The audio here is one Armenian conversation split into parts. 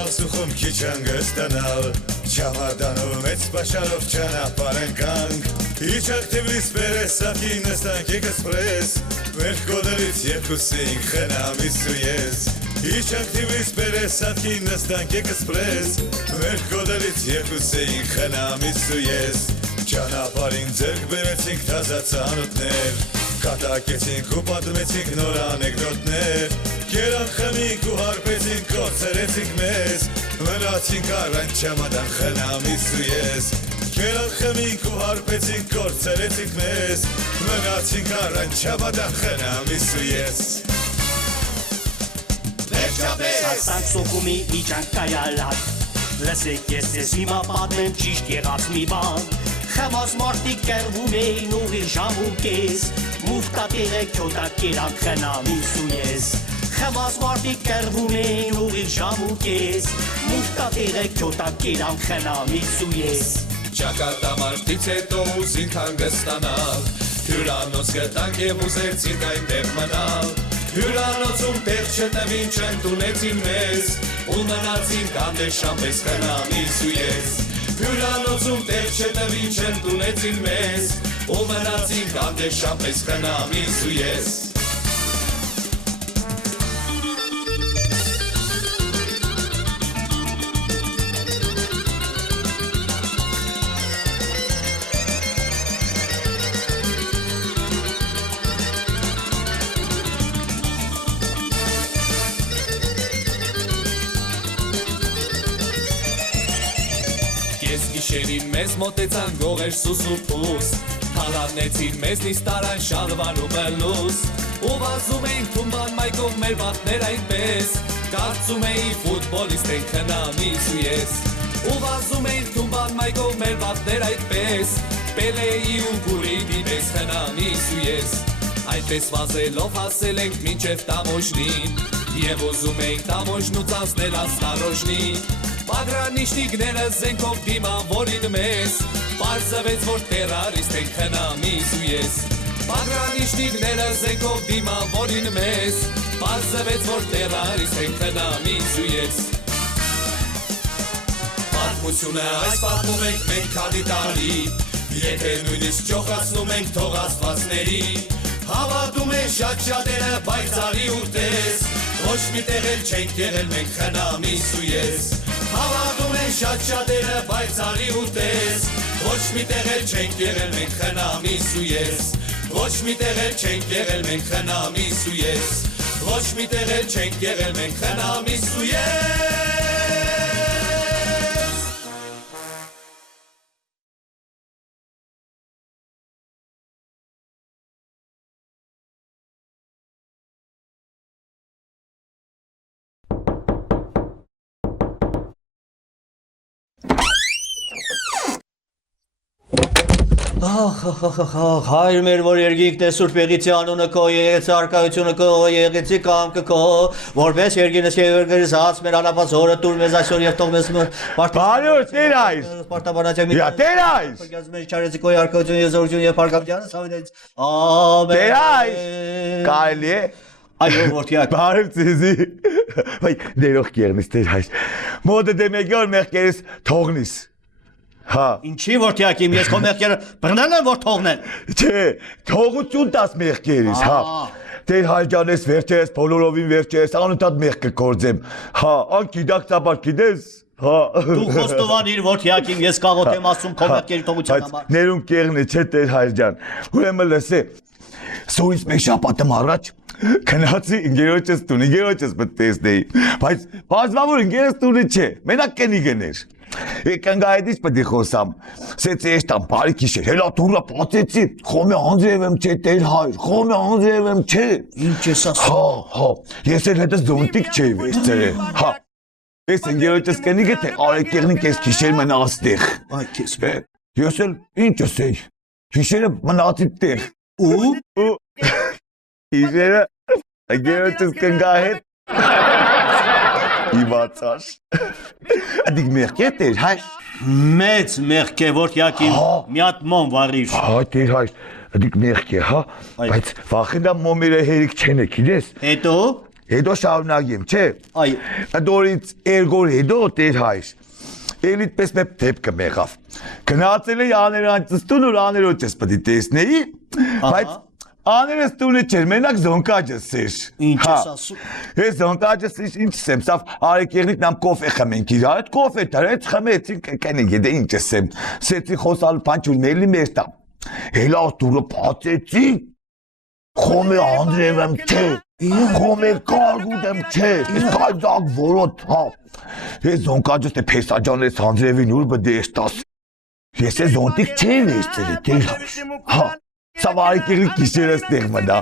Գնալ սուխում քիչ հանգստանալ Չամարդանով մեծ պաշարով ճանապարհ ընկանք Իջանք Թիֆլիս Պերեսակի նստանք էքսպրես Մեր կոդերից երկուսինք խնամիս ու ես Իջանք Թիֆլիս Պերեսակի նստանք էքսպրես Մեր կոդերից երկուսինք խնամիս ու ես Ճանապարհին ձեռք բերեցինք թազա ծանոթներ Կատակեցինք ու պատմեցինք նոր անեկդոտներ Կերանք խմինք ու հարբեցինք, կործերեցինք մեզ Մնացինք առանց չամադան խնամիս ու ես Կերանք խմինք ու հարբեցինք, կործերեցինք մեզ Մնացինք առանց չամադան խնամիս ու ես Վերջապես Սաստանք սոկումի իջանք կայալակ Լսեք ես ես հիմա պատմեմ ճիշտ եղած մի բան Խմաս մարդիկ կերվում էին ուղի ժամ ու կես Մուվկատերը քյոտակ կերանք խնամիս ու ես Խմաս մարդիկ կերվում էին ուղի ժամ ու կես Մուվկատերը քյոտակ կերանք խնամիս ու ես Ճակատամարտից հետո ուզինք հանգստանալ Հյուրանոց գտանք և ուզեցինք այնտեղ մնալ Հյուրանոցում տեղ չտնվին չընդունեցին մեզ Ու մնացինք անդեշամպես խնամիս ու ես Հյուրանոցում տեղ չտնվին չընդունեցին մեզ Ու մնացինք անդեշամպես խնամիս ու ես Գիշերին մեզ մոտեցան գողեր սուս ու փուս Հալանեցին մեզ նիստարան շալվարումը լուս Ու վազում էինք թումբան մայկով մեր վախներ այնպես Կարծում էի ֆուտբոլիստ ենք խնամիս ու ես Ու վազում էինք թումբան մայկով մեր վախներ այնպես Պելեի ու գուրիդի մեզ խնամիս ու ես Այնպես վազելով հասել ենք մինչև տամոժնին Եվ ուզում էինք տամոժնուց անցնել ասնարոժնին Պագրանիշնիկները զենքով դիմավորին մեզ Պարզվեց, որ տերարիստ ենք խնամիս ու ես Պագրանիշնիկները զենքով դիմավորին մեզ Պարզվեց, որ տերարիստ ենք խնամիս ու ես Պատմությունը այս պատմում ենք մենք քանի տարի Եթե նույնիսկ ճոխացնում ենք թող աստվածների Հավատում են շատ-շատերը բայցարի ու տես Ոչ մի տեղ էլ չենք եղել մենք խնամիս ու ես Հավատում են շատ-շատերը բայցարի ու տես Ոչ մի տեղ էլ չենք եղել մենք խնամիս ու ես Ոչ մի տեղ էլ չենք եղել մենք խնամիս ու ես Ոչ մի տեղ էլ չենք եղել մենք խնամիս ու ես Հայր մեր որ երգիքն է Սուրբ Եղիցի անունը քո, Եղեցի arkայությունը քո, Եղեցի կամքը քո, որպես երգինս եւ երգերս հաց մեր անապած հորը տուր մեզ այսօր եւ թող մեզ Բարոյ տեր այս։ Պարտաբանաճ մի տեր այս։ Փրկած մեր չարեցի քո arkայությունը եւ զորություն եւ փառքավճանը սավնեց։ Ամեն։ Տեր այս։ Կարելի է։ Այո որդիակ։ Բարև ձեզի։ Վայ դերող կերնից տեր այս։ Մոդը դեմեգոր մեղքերս թողնիս։ Հա Ինչի որդիակ իմ ես քո մեղքերը բռնել են որ թողնեն Չէ թողություն տաս մեղքերից հա Տեր հայջանես վերջերս բոլորովին վերջերս անընդհատ մեղք կգործեմ հա անկիդակտաբար գիտես հա Դու խոստովանիր որդիակ իմ ես կաղոտ եմ ասում քո մեղքերի թողության համար Ներում կեղն է չէ տեր հայջան Ուրեմն լսե Սուրից մեկ շաբաթ առաջ Քնացի ընկերոջս տուն ընկերոջս մտեցնեի բայց բազմավոր ընկերս տունը չէ մենակ կենի գներ Կանգայդից պետք է խոսամ, սեցի եշտան բարի կիշեր, հելա թուրը պացեցի, խոմե անձրև եմ չէ տեր հայր, խոմե անձրև եմ չէ Ինչ ես ասում Հա, ես էլ հետս զոնտիկ չէի վերցրել, հա Ես ընգերոջս կենիգ է թե արեկեղնին կես կիշեր մնացտեղ Այ կես Ես էլ ինչ ասեի, կիշերը մնացի տեղ Ու Կիշերը ընգերոջս կնգա հետ Իվացար Ադիք մեղք է տեր հայր Մեծ մեղք է որդիակ իմ մի հատ մոմ վառիր Հա տեր հայր Ադիք մեղք է հա Բայց վախենա մոմերը հերիք չեն է գիտես Հետո Հետո շարունակեմ, չէ։ Այո։ Դորից երկոր հետո Տեր հայր։ Էլիտ պես մեկ դեպքը մեղավ։ Գնացել էի աներանցս տուն ու աներոջս պետք է տեսնեի, բայց աներս տունը չէր, մենակ զոնկաջս էր։ Ինչ ես ասում։ Ես զոնկաջս ինչ եմ, սավ արեկեղնիկ նամ կոֆե խմենք իրար, այդ կոֆե տարեց խմեցինք, կենենք, եդե ինչ եմ, սեցի խոսալ պանչուր մելի մեր տամ։ Հելա տուրը պացեցի, խոմ է Անդրև եմ չէ, խոմ է կարգուտ եմ չէ, կայձակ որոտ հա։ Ես զոնկաջս թե պեսաջան ես Անդրևին ուր բդե եստաս։ Ես է զոնտիկ չէ վերցել է, տեր հա, սավ արեկեղնիկ կիշերս տեղ մնա։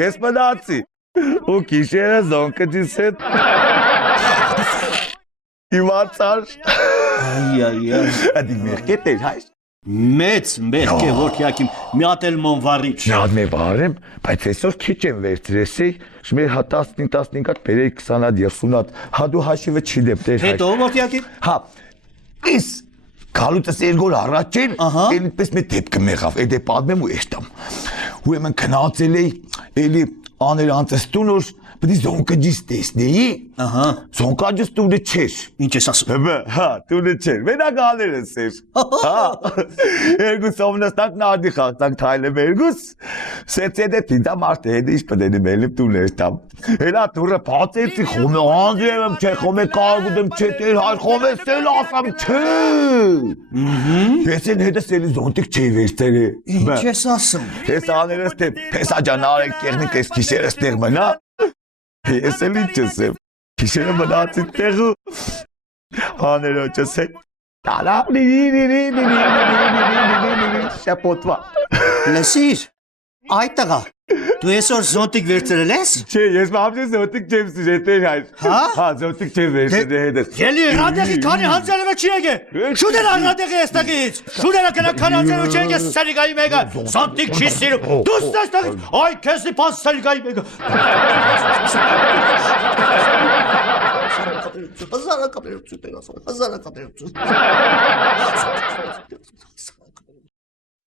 Ես մնացի, ու կիշերը զոնկաջիս հետ իմացար։ Ադի մերկետ էր հայր։ Մեծ մեղք է որ քյակիմ մի հատ էլ մոն վառիչ։ Շատ մե բարեմ, բայց այսօր քիչ եմ վերցրեսի, շմեր հա 15 հատ բերեի 20 հատ 30 հատ, հա դու հաշիվը չի դեպ տեր հայր։ Հետո որ քյակիմ։ Հա, իս գալուտս երկոր առաջին, այնպես մի դեպքը մեղավ, այդ է պատմեմ ու եշտամ։ Ու եմ քնացել էի, էլի աներանցս տուն որ պետք է զոնկաջիս տեսնեի, զոնկաջս տունը չէր։ Ինչ ես ասում։ Հա, տունը չէր, մենակ աներս էր։ Հա, երկուս ովնստանք նարդի խաղցանք թայլեմ երկուս, սեցեդ է տինտա մարդը հետ ինչ պտենի մելիվ տուն էր տամ։ Հելա տուրը պացեցի, խոմ է Անդրև եմ չէ, խոմ է կարգուտ եմ չէ, տեր հայր, խոմ է սել ասամ չէ։ Ես են հետս էլի զոնտիկ չէի վերցել է։ Ինչ ես ասում։ Ես աներս թե պեսաջան արեք կեղնիկ ես կիշերս տեղ մնա։ Ես էլ ինչ ես եմ, կիշերը մնացի տեղու, աներոջս է, տալապ շապոտվա։ Լսիր, այդ տղա, դու այսօր զոնտիկ վերցրել ես։ Չէ, ես մամջի զոնտիկ չեմ սիրետեր հայր։ Հա, զոնտիկ չեմ վերցրել հետս։ Ելի հրադեղի քանի հանձարևը չի եկե։ Շուտեր հրադեղի ես տղից։ Շուտերը կնա քանի հանձարևը չի եկե սարիգայի մեկը։ Զոնտիկ չի սիրում։ Դու ստես տղից, այ քեզի պաս սարիգայի մեկը։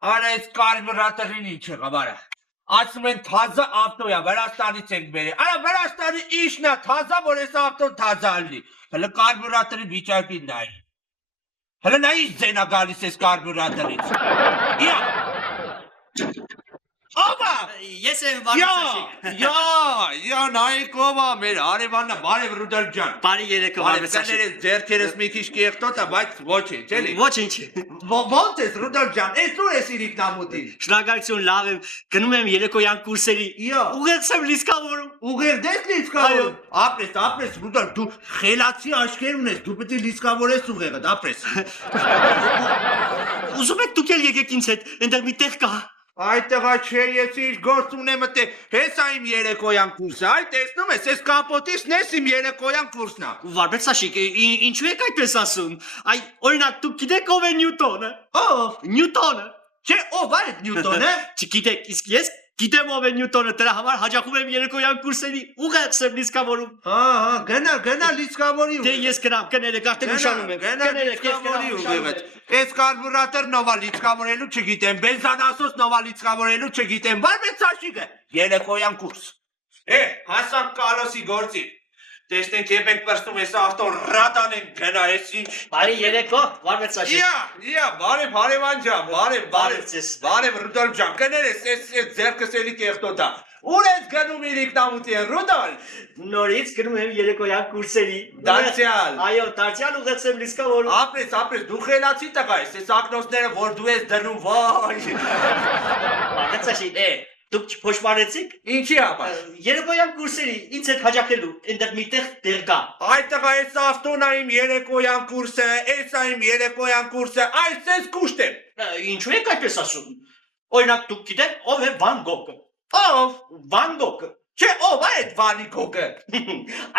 Արա այս կարբուրատորին ինչ է գաբարա։ Ասում են թազա ավտոյա Վրաստանից ենք բերել։ Արա Վրաստանի իշն է թազա, որ այս ավտոն թազա լինի։ Հələ կարբուրատորի վիճակին նայ։ Հələ նա ինչ ձեն է գալիս այս կարբուրատորից։ Իա։ Աբա, Ես եմ վարչաշիկ։ Յա, նայեք ով է մեր արևանն է, բարև Ռուդոլ ջան։ Բարի երեկո վարչաշիկ։ Բարև ձերքերս մի քիչ կեղտոտ է, բայց ոչինչ, էլի։ Ոչինչ։ Ո՞նց ես Ռուդոլ ջան, այս ուր ես իրիկնամուտին։ Շնորհակալություն, լավ եմ։ Գնում եմ երեկոյան կուրսերի։ Ուղերձ եմ լիսկավորում։ Ուղերձ լիսկավորում։ Ապրես, Ռուդոլ, դու խելացի աչքեր ունես, դու պետք է լիսկավորես ուղեղդ, ապրես։ Ուզում եք դուք էլ եկեք ինձ հետ, այնտեղ մի տեղ կա։ Այդ տղա չէ, ես իր գործ ունեմ դե, հեսա իմ երեկոյան կուրսը, այ տեսնում ես, այս կապոտիսն ես իմ երեկոյան կուրսն է։ Վարպետաշիկ, ինչու եք այդպես ասում։ Այ օրինակ դուք գիտեք ով է Նյուտոնը։ Ով։ Նյուտոնը։ Չէ, ով է այդ Նյուտոնը։ Չգիտեք, իսկ ես գիտեմ ով է Նյուտոնը, դրա համար հաջողում եմ երեկոյան կուրսերի ուղերձ եմ լիսկավորում։ Գնա լիսկավորի Դե ես գնամ, կներեք, արդեն ուշանում եմ։ Գնա լիսկավորի ուղեղդ։ Այս կարբուրատոր նովա լիսկավորելու չգիտեմ, բենզանասոս նովա լիսկավորելու չգիտեմ, բայց աշիկը երեկոյան կուրս։ Հասանք Կալոսի գործի։ Տեսնենք եպ ենք պրստում ես ավտոն ռադան ենք գնա ես ինչ։ Բարի երեկո, վարպետաշիկ։ Իա, բարև հարևան ջան, բարև Ռուդոլ ջան, կներես ես ձերքս էլի կեղտոտ է։ Ուր ես գնում իրիկնամուտի են, Ռուդոլ։ Նորից գնում եմ երեկոյան կուրսերի։ Դարձյալ։ Այո, դարձյալ ուղերձ եմ լիսկավորում։ Ապրես, դու խելացի տղա ես, այս ակնոցները որ դու ես դնում, վայ։ Վարպետաշիկ, դուք փոշմանեցիք։ Ինչի ապա։ Երեկոյան կուրսերի ինձ հետ հաջողելու, այնտեղ միտեղ դեր կա։ Այդ տղա այս ավտոն է իմ երեկոյան կուրսը, այս է իմ երեկոյան կուրսը, այս ես կուշտ եմ։ Ինչու եք այդպես ասում։ Օրինակ դուք գիտեք ով է Վան Գոգը։ Ով։ Վան Գոգը։ Չէ, ով է այդ Վանի Գոգը։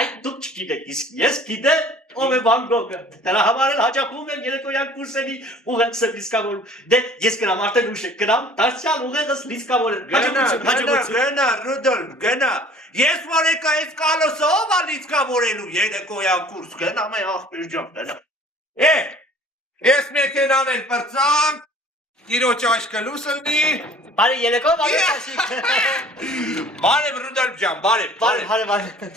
Այդ դուք չգիտեք, իսկ ես գիտեմ ով է Վան Գոգը։ Դրա համար էլ հաջողում եմ երեկոյան կուրսերի ուղերձ լիսկավորում։ Դե ես գնամ արդեն ուշ եմ, գնամ դարձյալ ուղերձ լիսկավորեմ։ Գնա, Ռուդոլ, գնա։ Ես որ եկա այս Կալոսը ով է լիսկավորելու երեկոյան կուրս, գնամ է աղբյուր ջան, գնա։ Ես մեքենան էլ պրծանք, Տիրոջ աշկը լուսնի։ Բարի երեկո, բարի Սաշիկ։ Բարև Ռուդոլֆ ջան, բարև, Բարի, բարև։ բարի։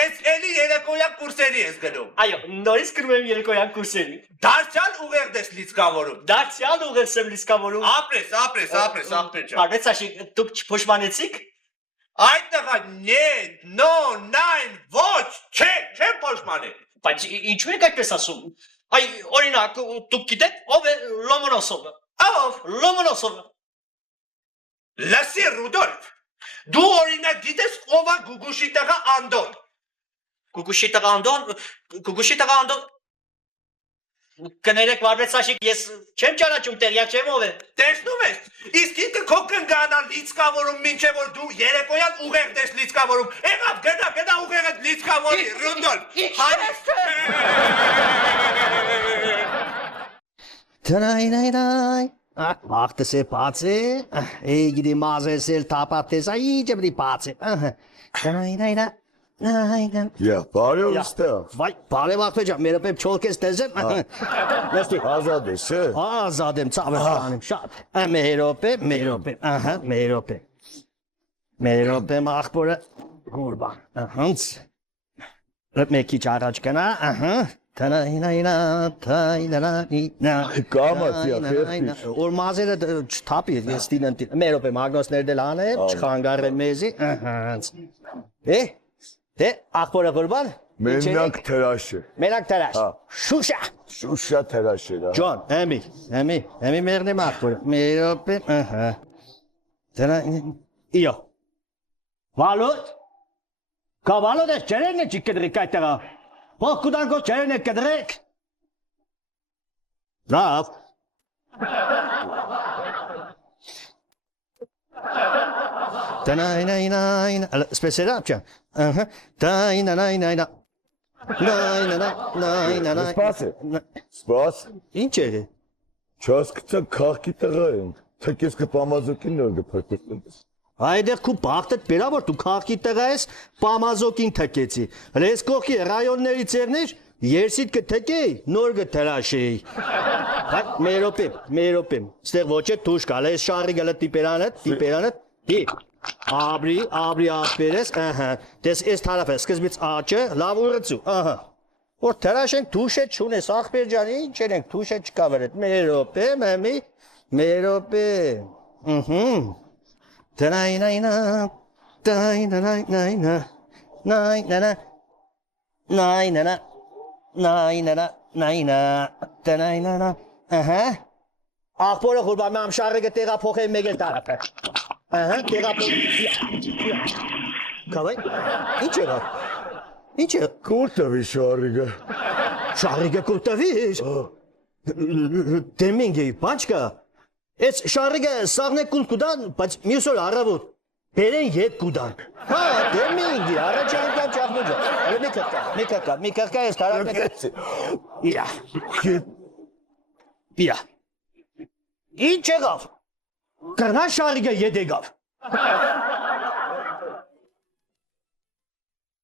Էս էլի երեկոյան կուրսերի ես գնում։ Այո, նորից գրում եմ երեկոյան կուրսերի։ Դարձյալ ուղերձ ես լիցքավորում։ Դարձյալ ուղերձ եմ լիսկավորում։ Ապրես աղբեր ջան։ Բարի Սաշիկ, դուք չփոշմանեցիք։ Այդ տղա, նո, նայն, ոչ, չեմ փոշմանել։ Բայց ինչու եք այդպես ասում։ Այ օրինակ, դուք գիտեք ով է Լոմոնոսովը։ Ով։ Լոմոնոսովը։ Լսի Ռուդոլֆ, դու օրինակ գիտես ով է Գուգուշի տղա Անդոն։ Գուգուշի տղա Անդոն։ Կներեք Վարպետ Սաշիկ, ես չեմ ճանաչում տեղյակ չեմ ով է։ Տեսնում ես, իսկ ինքը քո կնգանա լիցքավորում մինչև որ դու երեկոյան ուղերձ ես լիցքավորում։ Եղավ, գնա ուղերձ լիցքավորի, Ռուդոլֆ։ Տնայնայնայ Ախտս է պացե Էգիդի մազես էլ տապատես այջը բրի պացե Տնայնայնայ Յա, բարի ուստեղ։ Վայ, բարև աղբեր ջան, մեր պեպ չոլք ես տեզեմ Նստի Ազատ ես, չէ։ Ազատ եմ, ծավը խանեմ, շատ Մեր օպեմ աղբորը գուրբան Հնց Մեկ քիչ առաջ կնա, Տանայնայնա, տայնանայնա Կամացիա, խեղտիչ։ Որ մազերը չթապի, ես տինն տին Մեր օպեմ ագնոսներ դել անեմ, չխանգար եմ մեզի Աղբորը գուրբան Մենակ թրաշ է։ Մենակ թրաշ, շուշա Շուշա թրաշ է, դա։ Ջոն, էմի մերնեմ աղբորը Մեր օպեմ, Իո Վալոտ Կա վալոտ ես չերեն է չի կդրիկ այդ տղա Պող կուդանկով չերեն է կդրեք Լավ Տանայնայնայն Սպես էր ապ ճան Տայնանայնայնա Նայնանայնայնա Սպաս է։ Սպաս։ Ինչ է Չաս կցա քաղքի տղա են։ Թեք ես կպամազոկին նոր գպրպրպրպ։ Այդեղ քու բախտդ բերա որ դու քաղաքի տղա ես պամազոկին թքեցի հենց կողքի ռայոնների ծերներ երսիդ կթքեի նոր կթրաշեի մեր օպեմ ստեղ ոչ է դուշ գալ ես շարի գալը տիպերանը դի Abri ախպերես, դես ես թարաֆ է, սկզբից աճը, լավ ուրեցու, որ թրաշենք թուշ է չունես, ախպեր ջանի, ինչ ենք, թուշ է չկա վրետ, մեր օպե, Տանայնայնա, տայնանայնայնա, տանայնանա, ախպորը խուրբա մամ շարրիկը տեղափոխ է մեկ էլ տարապ է, տեղափոխ, կավայ, ինչ եղավ, Կուրտավի շարիգը, շարրիկը կուրտավիր, դեմինգ էի, պաչ կա, Ես շարիգը սաղնե կուլ կուդան, բայց մյուսոր առավոտ, բերեն ետ կուդան։ Դեմինգի, առաջ անգամ ճախնուջը, մի կրկա ես տարապ եք։ Իա, ինչ եղավ, կրնա շարիգը ետ եղավ։